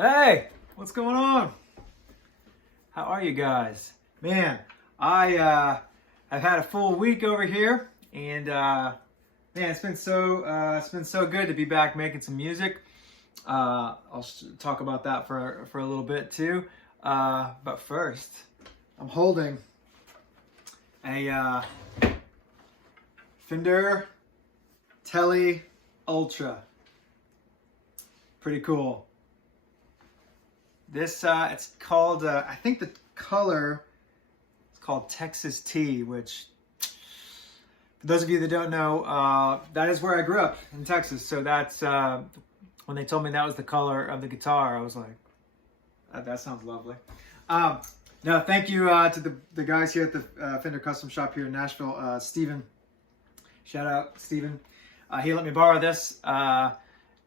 Hey, what's going on? How are you guys? Man, I've had a full week over here, and man, it's been so good to be back making some music. I'll talk about that for a little bit too. But first, I'm holding a Fender Tele Ultra. Pretty cool. This, it's called, I think the color is called Texas Tea, which, for those of you that don't know, that is where I grew up, in Texas. So that's, when they told me that was the color of the guitar, I was like, that sounds lovely. No, thank you to the guys here at the Fender Custom Shop here in Nashville. Steven, shout out Steven. He let me borrow this.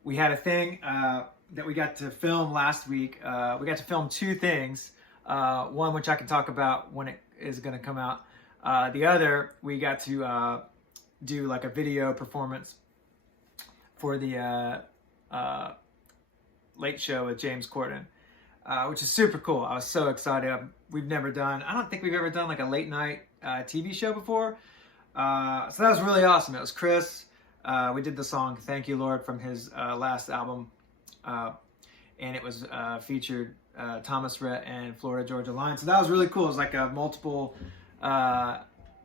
We had a thing that we got to film last week. We got to film two things. One which I can talk about when it is going to come out. The other, we got to do like a video performance for the Late Show with James Corden, which is super cool. I was so excited. I don't think we've ever done like a late night TV show before. So that was really awesome. It was Chris. We did the song Thank You Lord from his last album. And it was featured Thomas Rhett and Florida Georgia Line. So that was really cool. It was like a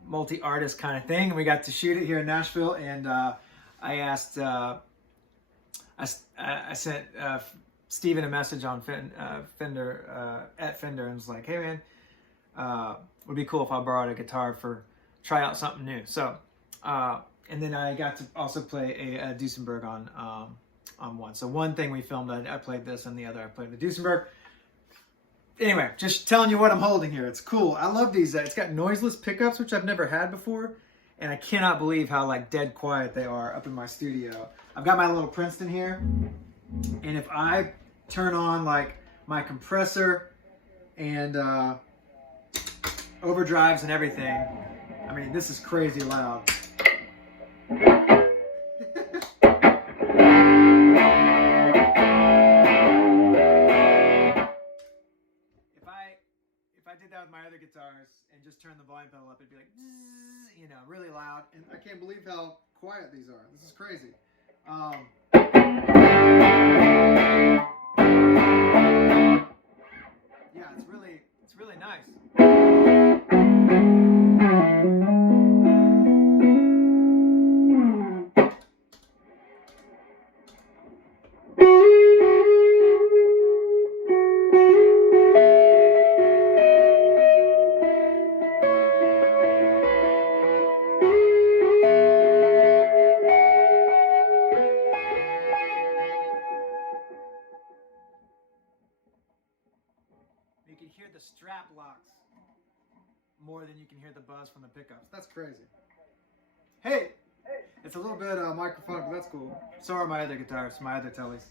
multi-artist kind of thing. We got to shoot it here in Nashville, and I asked, I sent Steven a message on Fender, at Fender, and was like, hey man, would be cool if I borrowed a guitar try out something new. So, and then I got to also play a Duesenberg on one. So one thing we filmed, I played this, and the other I played the Duesenberg. Anyway, just telling you what I'm holding here. It's cool. I love these. It's got noiseless pickups, which I've never had before, and I cannot believe how like dead quiet they are up in my studio. I've got my little Princeton here, and if I turn on like my compressor and overdrives and everything, I mean, this is crazy loud. If I did that with my other guitars and just turned the volume pedal up, it'd be like, zzz, you know, really loud. And I can't believe how quiet these are. This is crazy. Yeah, it's really nice. You can hear the strap locks more than you can hear the buzz from the pickups. That's crazy. Hey! It's a little bit microphone, but that's cool. So are my other guitars, my other Teles.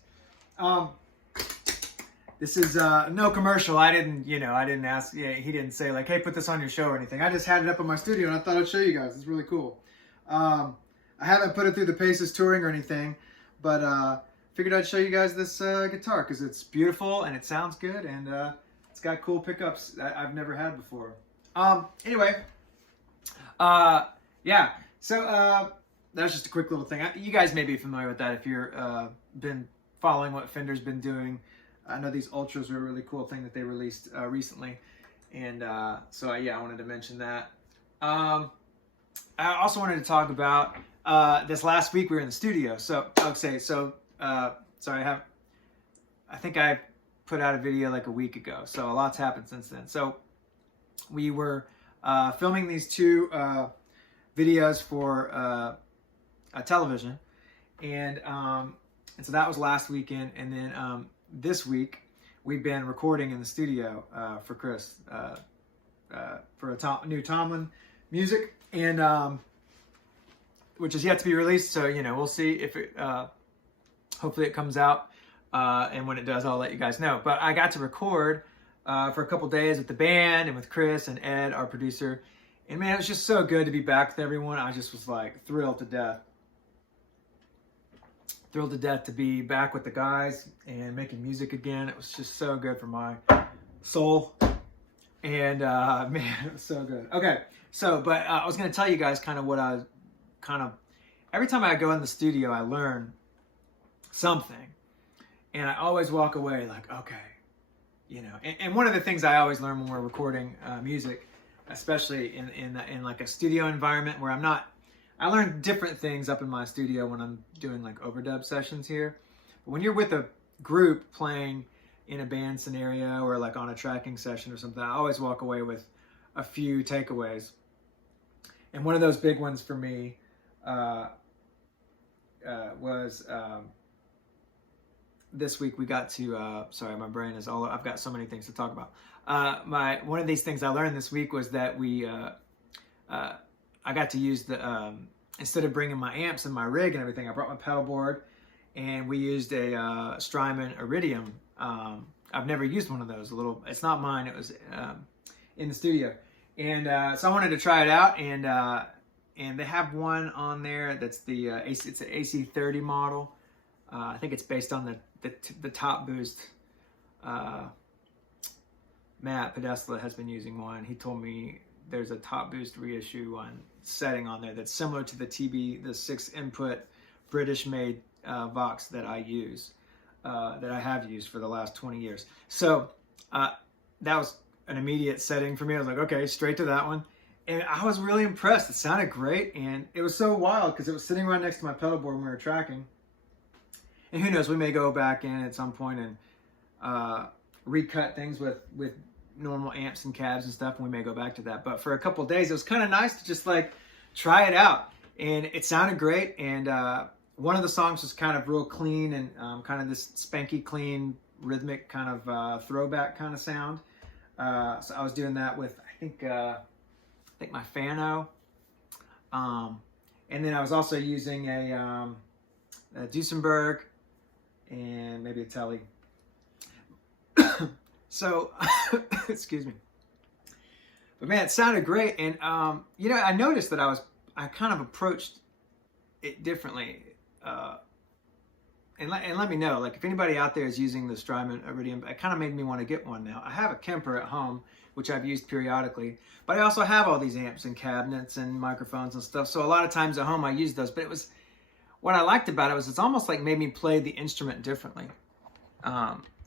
This is no commercial. I didn't ask. Yeah, he didn't say like, hey, put this on your show or anything. I just had it up in my studio, and I thought I'd show you guys. It's really cool. I haven't put it through the paces touring or anything, but figured I'd show you guys this guitar because it's beautiful and it sounds good, and it's got cool pickups that I've never had before. Anyway, yeah. So that's just a quick little thing. You guys may be familiar with that if you're been following what Fender's been doing. I know these Ultras are a really cool thing that they released recently, and so yeah, I wanted to mention that. I also wanted to talk about this last week we were in the studio. So okay, so I think I put out a video like a week ago. So a lot's happened since then. So we were filming these two videos for a television, and so that was last weekend, and then this week we've been recording in the studio for Chris for a new Tomlin music, and which is yet to be released. So we'll see if it hopefully it comes out, and when it does, I'll let you guys know. But I got to record for a couple days with the band and with Chris and Ed, our producer, and man, it was just so good to be back with everyone. I just was like thrilled to death. thrilled to death to be back with the guys and making music again. It was just so good for my soul. And man, it was so good. Okay, so, but I was going to tell you guys kind of what I was every time I go in the studio, I learn something. And I always walk away like, okay, you know. And one of the things I always learn when we're recording music, especially in like a studio environment where I learn different things up in my studio when I'm doing like overdub sessions here. But when you're with a group playing in a band scenario or like on a tracking session or something, I always walk away with a few takeaways. And one of those big ones for me was this week we got to, sorry, my brain is all, I've got so many things to talk about. One of these things I learned this week was that I got to use the, instead of bringing my amps and my rig and everything, I brought my pedal board and we used a Strymon Iridium. I've never used one of those, it's not mine, it was in the studio. And so I wanted to try it out, and they have one on there that's the it's an AC30 model. I think it's based on the top boost. Matt Podesta has been using one. He told me there's a top boost reissue one setting on there that's similar to the the 6 input British made Vox that I use, that I have used for the last 20 years. So that was an immediate setting for me. I was like, okay, straight to that one. And I was really impressed. It sounded great. And it was so wild because it was sitting right next to my pedal board when we were tracking. And who knows, we may go back in at some point and recut things with normal amps and cabs and stuff, and we may go back to that. But for a couple of days, it was kind of nice to just like try it out. And it sounded great. And one of the songs was kind of real clean and kind of this spanky clean rhythmic kind of throwback kind of sound. So I was doing that with, I think my Fano. And then I was also using a Duesenberg and maybe a Tele. So, excuse me. But man, it sounded great. And, you know, I noticed that I kind of approached it differently. And let me know, like, if anybody out there is using the Strymon Iridium, it kind of made me want to get one now. I have a Kemper at home, which I've used periodically, but I also have all these amps and cabinets and microphones and stuff. So a lot of times at home I use those, but what I liked about it was it's almost like made me play the instrument differently,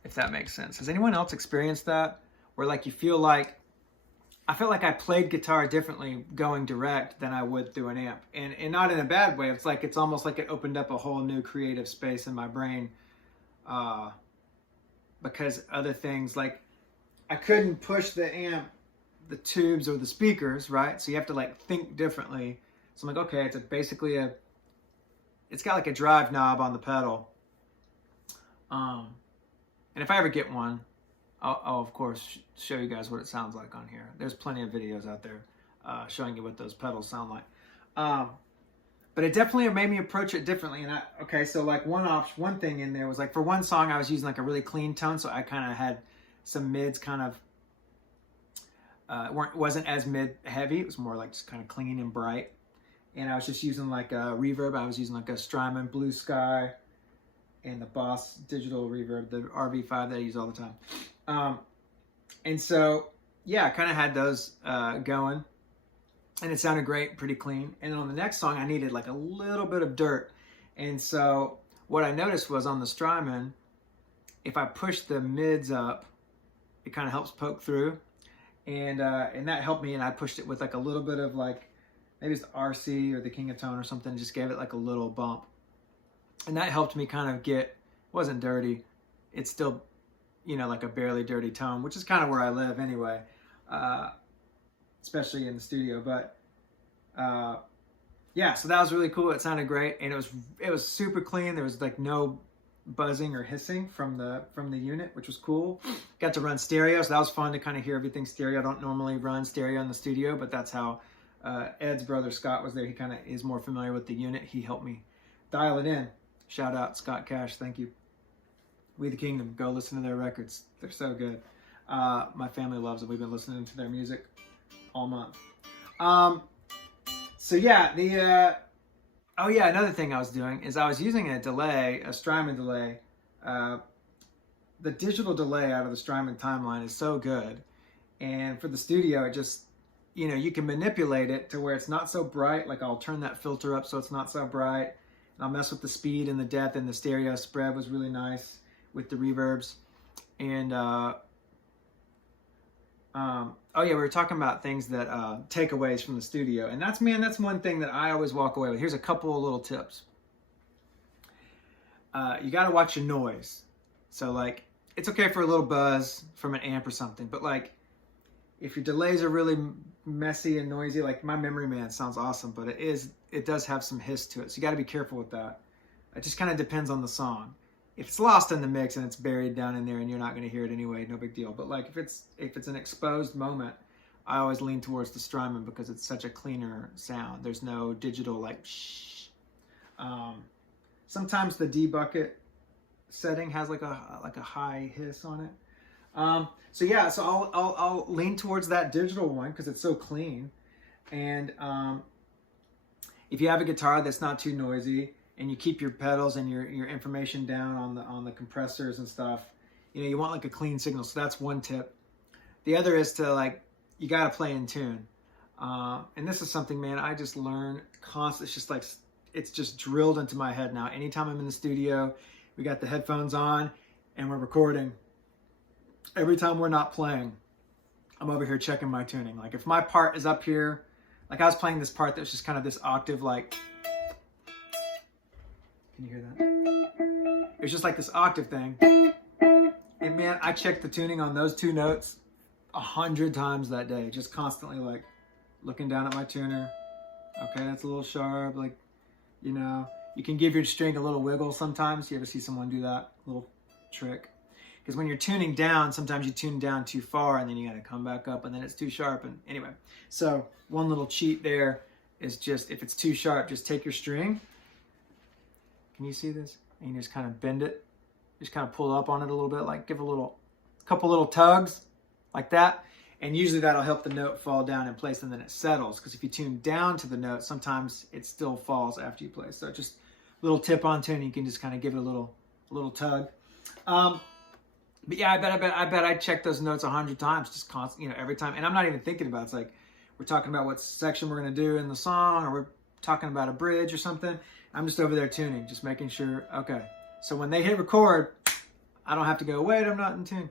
if that makes sense. Has anyone else experienced that? Where like you feel like, I felt like I played guitar differently going direct than I would through an amp. And not in a bad way. It's almost like it opened up a whole new creative space in my brain. Because other things, like I couldn't push the amp, the tubes or the speakers, right? So you have to like think differently. So I'm like, okay, it's got like a drive knob on the pedal. And if I ever get one, I'll of course show you guys what it sounds like on here. There's plenty of videos out there showing you what those pedals sound like. But it definitely made me approach it differently. And so like one thing in there was like for one song I was using like a really clean tone, so I kind of had some mids kind of wasn't as mid heavy. It was more like just kind of clean and bright. And I was just using like a reverb. I was using like a Strymon Blue Sky and the Boss digital reverb, the RV5 that I use all the time. And so, yeah, I kind of had those going, and it sounded great, pretty clean. And on the next song, I needed like a little bit of dirt. And so what I noticed was on the Strymon, if I push the mids up, it kind of helps poke through. And that helped me, and I pushed it with like a little bit of like, maybe it's the RC or the King of Tone or something, just gave it like a little bump. And that helped me kind of it wasn't dirty. It's still, you know, like a barely dirty tone, which is kind of where I live anyway, especially in the studio. But yeah, so that was really cool. It sounded great, and it was super clean. There was like no buzzing or hissing from the unit, which was cool. Got to run stereo, so that was fun to kind of hear everything stereo. I don't normally run stereo in the studio, but that's how Ed's brother Scott was there. He kind of is more familiar with the unit. He helped me dial it in. Shout out Scott Cash, thank you. We the Kingdom, go listen to their records. They're so good. My family loves it. We've been listening to their music all month. So yeah, Oh yeah, another thing I was doing is I was using a delay, a Strymon delay. The digital delay out of the Strymon timeline is so good. And for the studio, it just, you can manipulate it to where it's not so bright. Like I'll turn that filter up so it's not so bright. And I'll mess with the speed and the depth, and the stereo spread was really nice with the reverbs. And oh yeah, we were talking about things that takeaways from the studio, and that's one thing that I always walk away with. Here's a couple of little tips. You got to watch your noise. So like, it's okay for a little buzz from an amp or something, but like, if your delays are really messy and noisy, like my Memory Man sounds awesome, but it does have some hiss to it, so you got to be careful with that. It just kind of depends on the song. If it's lost in the mix and it's buried down in there and you're not going to hear it anyway, no big deal. But like if it's an exposed moment, I always lean towards the Strymon because it's such a cleaner sound. There's no digital like shh. Sometimes the D bucket setting has like a high hiss on it. So yeah, so I'll lean towards that digital one because it's so clean. And if you have a guitar that's not too noisy, and you keep your pedals and your information down on the compressors and stuff, you want like a clean signal. So that's one tip. The other is to like, you got to play in tune. And this is something, man, I just learn constantly. It's just like, it's just drilled into my head now. Anytime I'm in the studio, we got the headphones on and we're recording. Every time we're not playing, I'm over here checking my tuning. Like if my part is up here, like I was playing this part that was just kind of this octave, like, can you hear that? It was just like this octave thing. And man, I checked the tuning on those two notes 100 times that day, just constantly like looking down at my tuner. Okay, that's a little sharp. Like, you can give your string a little wiggle sometimes. You ever see someone do that little trick? Because when you're tuning down, sometimes you tune down too far and then you got to come back up and then it's too sharp. And anyway, so one little cheat there is just, if it's too sharp, just take your string. Can you see this? And you just kind of bend it. Just kind of pull up on it a little bit, like give a couple little tugs like that. And usually that'll help the note fall down in place and then it settles. Because if you tune down to the note, sometimes it still falls after you play. So just a little tip on tuning, you can just kind of give it a little tug. But yeah, I bet I check those notes 100 times, just constantly, every time. And I'm not even thinking about it. It's like we're talking about what section we're going to do in the song, or we're talking about a bridge or something. I'm just over there tuning, just making sure, okay. So when they hit record, I don't have to go, wait, I'm not in tune.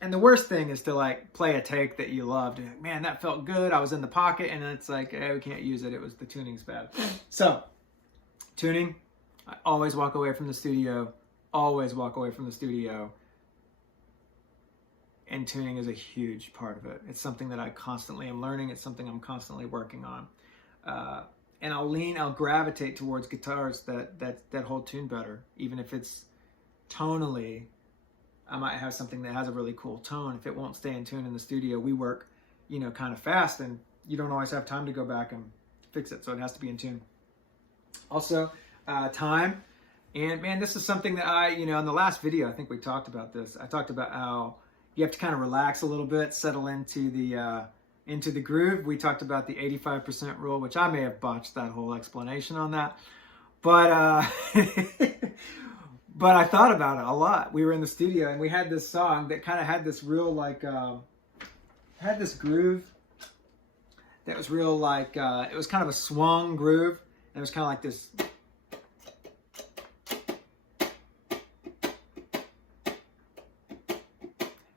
And the worst thing is to like play a take that you loved. Like, man, that felt good. I was in the pocket, and then it's like, hey, we can't use it. The tuning's bad. So tuning, I always walk away from the studio. Always walk away from the studio. And tuning is a huge part of it. It's something that I constantly am learning. It's something I'm constantly working on. And I'll gravitate towards guitars that hold tune better. Even if it's tonally, I might have something that has a really cool tone. If it won't stay in tune in the studio, we work, kind of fast, and you don't always have time to go back and fix it. So it has to be in tune. Also, time. And man, this is something that in the last video, I think we talked about this. I talked about how you have to kind of relax a little bit, settle into the groove. We talked about the 85% rule, which I may have botched that whole explanation on that. But but I thought about it a lot. We were in the studio and we had this song that kind of had this real had this groove that was real it was kind of a swung groove. And it was kind of like this.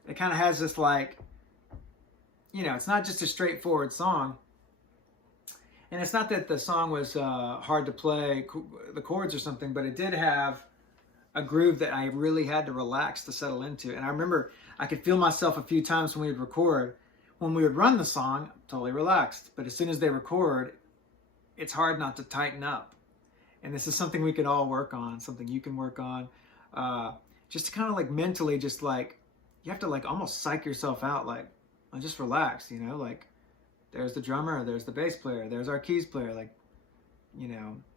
It kind of has this it's not just a straightforward song. And it's not that the song was hard to play, the chords or something, but it did have a groove that I really had to relax to settle into. And I remember I could feel myself a few times when we would record. When we would run the song, I'm totally relaxed. But as soon as they record, it's hard not to tighten up. And this is something we can all work on, something you can work on. Just to kind of mentally, just you have to almost psych yourself out, just relax, there's the drummer, there's the bass player, there's our keys player,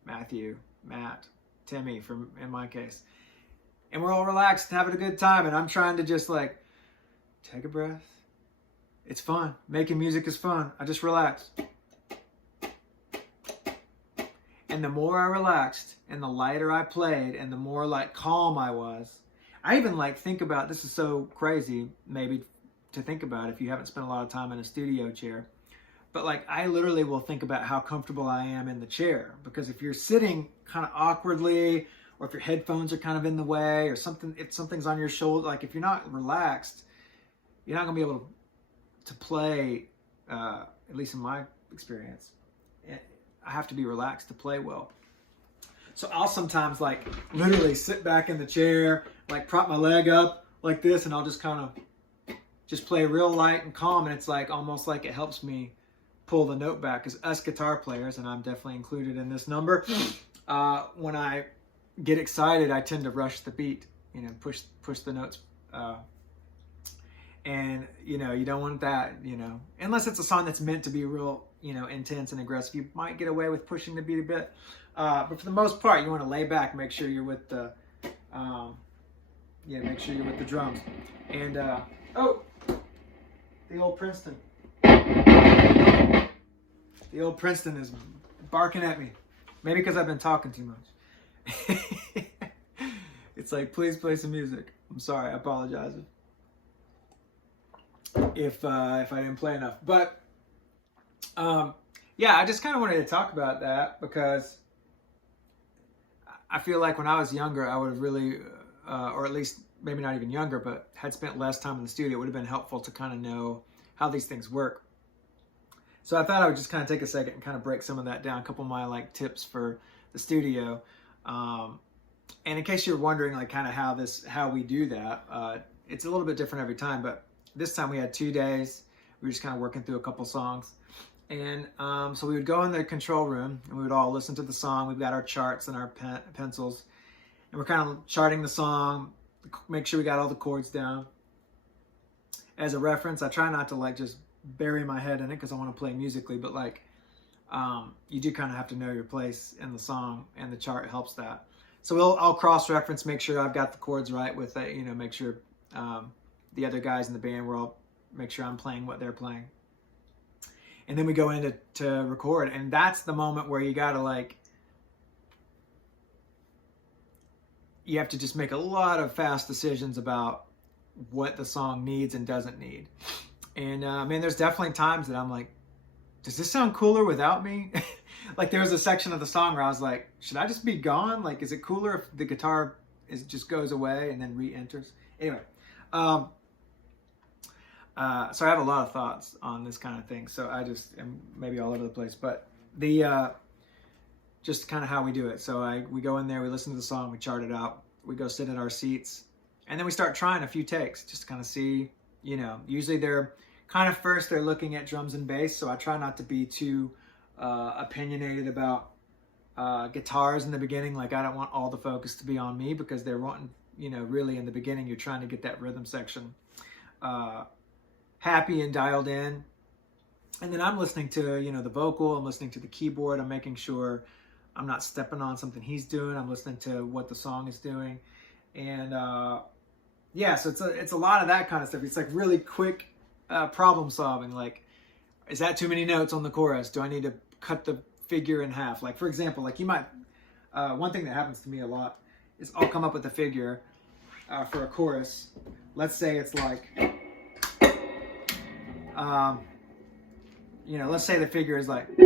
Matthew, Matt, Timmy, in my case. And we're all relaxed, having a good time, and I'm trying to just take a breath. It's fun. Making music is fun. I just relax. And And the more I relaxed and the lighter I played and the more like calm I was, I even like think about, this is so crazy maybe to think about if you haven't spent a lot of time in a studio chair, but like I literally will think about how comfortable I am in the chair, because if you're sitting kind of awkwardly, or if your headphones are kind of in the way or something, if something's on your shoulder, like if you're not relaxed, you're not gonna be able to play, at least in my experience. I have to be relaxed to play well. So I'll sometimes like literally sit back in the chair, like prop my leg up like this, and I'll just kind of just play real light and calm. And it's like almost like it helps me pull the note back, because us guitar players, and I'm definitely included in this number, when I get excited, I tend to rush the beat, you know, push the notes. And, you know, you don't want that, you know, unless it's a song that's meant to be real, you know, intense and aggressive. You might get away with pushing the beat a bit. But for the most part, you want to lay back, make sure you're with the, make sure you're with the drums. And, oh, the old Princeton. The old Princeton is barking at me. Maybe because I've been talking too much. It's like, please play some music. I'm sorry, I apologize if I didn't play enough. But yeah, I just kind of wanted to talk about that, because I feel like when I was younger, I would have really, or at least maybe not even younger, but had spent less time in the studio, it would have been helpful to kind of know how these things work. So I thought I would just kind of take a second and kind of break some of that down, a couple of my like tips for the studio. And in case you're wondering like kind of how we do that, it's a little bit different every time, but this time we had 2 days. We were just kind of working through a couple songs. And so we would go in the control room and we would all listen to the song. We've got our charts and our pencils, and we're kind of charting the song, make sure we got all the chords down. As a reference, I try not to like just bury my head in it because I want to play musically, but like you do kind of have to know your place in the song, and the chart helps that. So I'll cross-reference, make sure I've got the chords right with it, you know, make sure the other guys in the band, make sure I'm playing what they're playing. And then we go in to record, and that's the moment where you gotta like, you have to just make a lot of fast decisions about what the song needs and doesn't need. And man, there's definitely times that I'm like, does this sound cooler without me? Like there was a section of the song where I was like, should I just be gone? Like, is it cooler if the guitar just goes away and then re-enters? Anyway, so I have a lot of thoughts on this kind of thing. So I just am maybe all over the place, but just kind of how we do it. So we go in there, we listen to the song, we chart it out, we go sit in our seats, and then we start trying a few takes just to kind of see, you know, usually they're looking at drums and bass. So I try not to be too opinionated about guitars in the beginning. Like I don't want all the focus to be on me, because they're wanting, you know, really in the beginning, you're trying to get that rhythm section happy and dialed in. And then I'm listening to, you know, the vocal, I'm listening to the keyboard, I'm making sure I'm not stepping on something he's doing, I'm listening to what the song is doing. And yeah, so it's a lot of that kind of stuff. It's like really quick problem solving. Like, is that too many notes on the chorus? Do I need to cut the figure in half? Like, for example, like you might, one thing that happens to me a lot is I'll come up with a figure for a chorus. Let's say it's like, you know, let's say the figure is like, okay,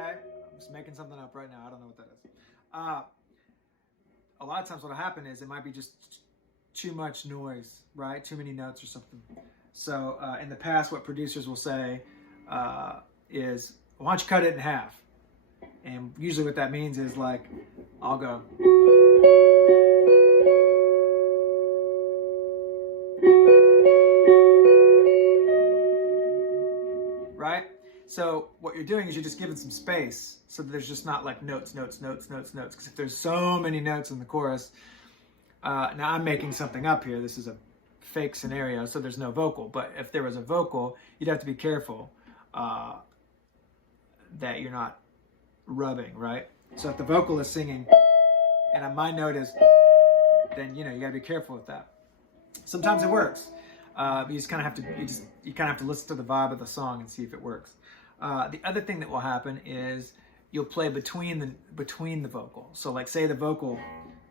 I'm just making something up right now. I don't know what that is. A lot of times what'll happen is it might be just too much noise, right? Too many notes or something. So in the past, what producers will say is, why don't you cut it in half? And usually what that means is like, I'll go. Right? So what you're doing is you're just giving some space so that there's just not like notes. Because if there's so many notes in the chorus, now I'm making something up here. This is a fake scenario, so there's no vocal. But if there was a vocal, you'd have to be careful that you're not rubbing, right? So if the vocal is singing and my note is, then, you know, you gotta be careful with that. Sometimes it works. You just kind of have to you kind of have to listen to the vibe of the song and see if it works. The other thing that will happen is you'll play between the vocal. So like say the vocal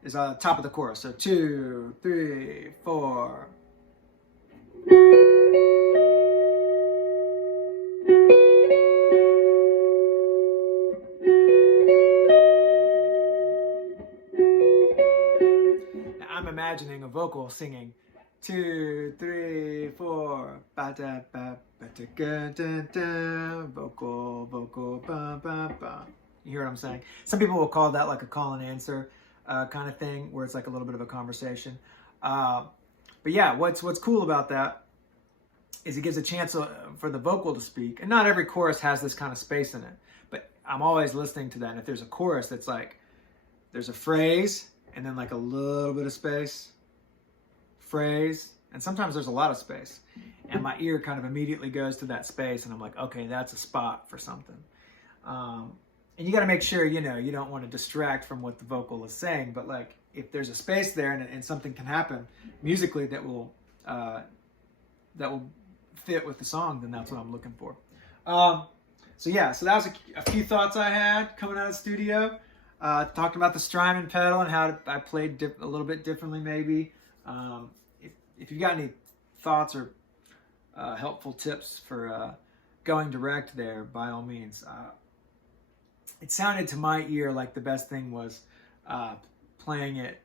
is on the top of the chorus. So 2, 3, 4. Now I'm imagining a vocal singing 2, 3, 4, ba da ba ba da ga da da, vocal, vocal, ba ba ba. You hear what I'm saying? Some people will call that like a call and answer kind of thing, where it's like a little bit of a conversation. But yeah, what's cool about that is it gives a chance for the vocal to speak. And not every chorus has this kind of space in it, but I'm always listening to that. And if there's a chorus that's like, there's a phrase and then like a little bit of space, phrase, and sometimes there's a lot of space, and my ear kind of immediately goes to that space, and I'm like, okay, that's a spot for something. And you got to make sure, you know, you don't want to distract from what the vocal is saying, but like if there's a space there and something can happen musically that will fit with the song, then that's what I'm looking for. So that was a few thoughts I had coming out of the studio. Talked about the Strymon pedal and how I played a little bit differently maybe. If you've got any thoughts or helpful tips for going direct there, by all means. It sounded to my ear like the best thing was playing it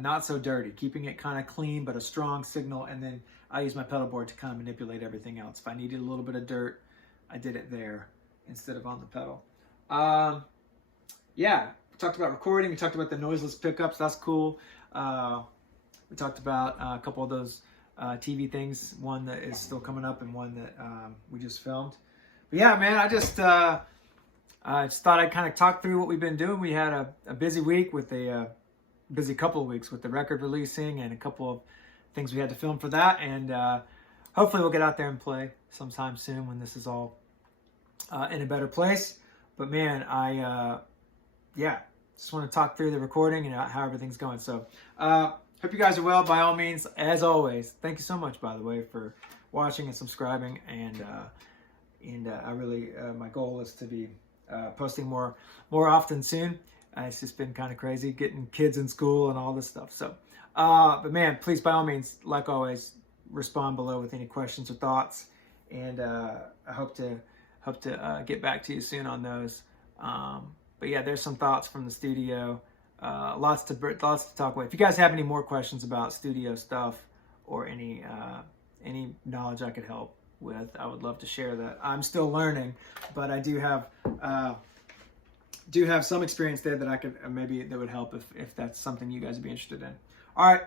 not so dirty, keeping it kind of clean but a strong signal, and then I use my pedal board to kind of manipulate everything else. If I needed a little bit of dirt, I did it there instead of on the pedal. Yeah, we talked about recording, we talked about the noiseless pickups, that's cool. We talked about a couple of those TV things, one that is still coming up and one that we just filmed. But yeah, man, I just thought I'd kind of talk through what we've been doing. We had a busy week with busy couple of weeks with the record releasing and a couple of things we had to film for that. And hopefully we'll get out there and play sometime soon when this is all in a better place. But man, just want to talk through the recording and how everything's going. So hope you guys are well. By all means, as always, thank you so much, by the way, for watching and subscribing. And I really, my goal is to be posting more often soon. It's just been kind of crazy getting kids in school and all this stuff. So, but man, please, by all means, like always, respond below with any questions or thoughts. And I hope to get back to you soon on those. But yeah, there's some thoughts from the studio. Lots to talk about. If you guys have any more questions about studio stuff or any knowledge I could help with, I would love to share that. I'm still learning, but I do have some experience there that I could that would help if that's something you guys would be interested in. All right,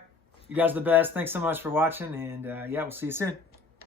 you guys are the best. Thanks so much for watching, and yeah, we'll see you soon.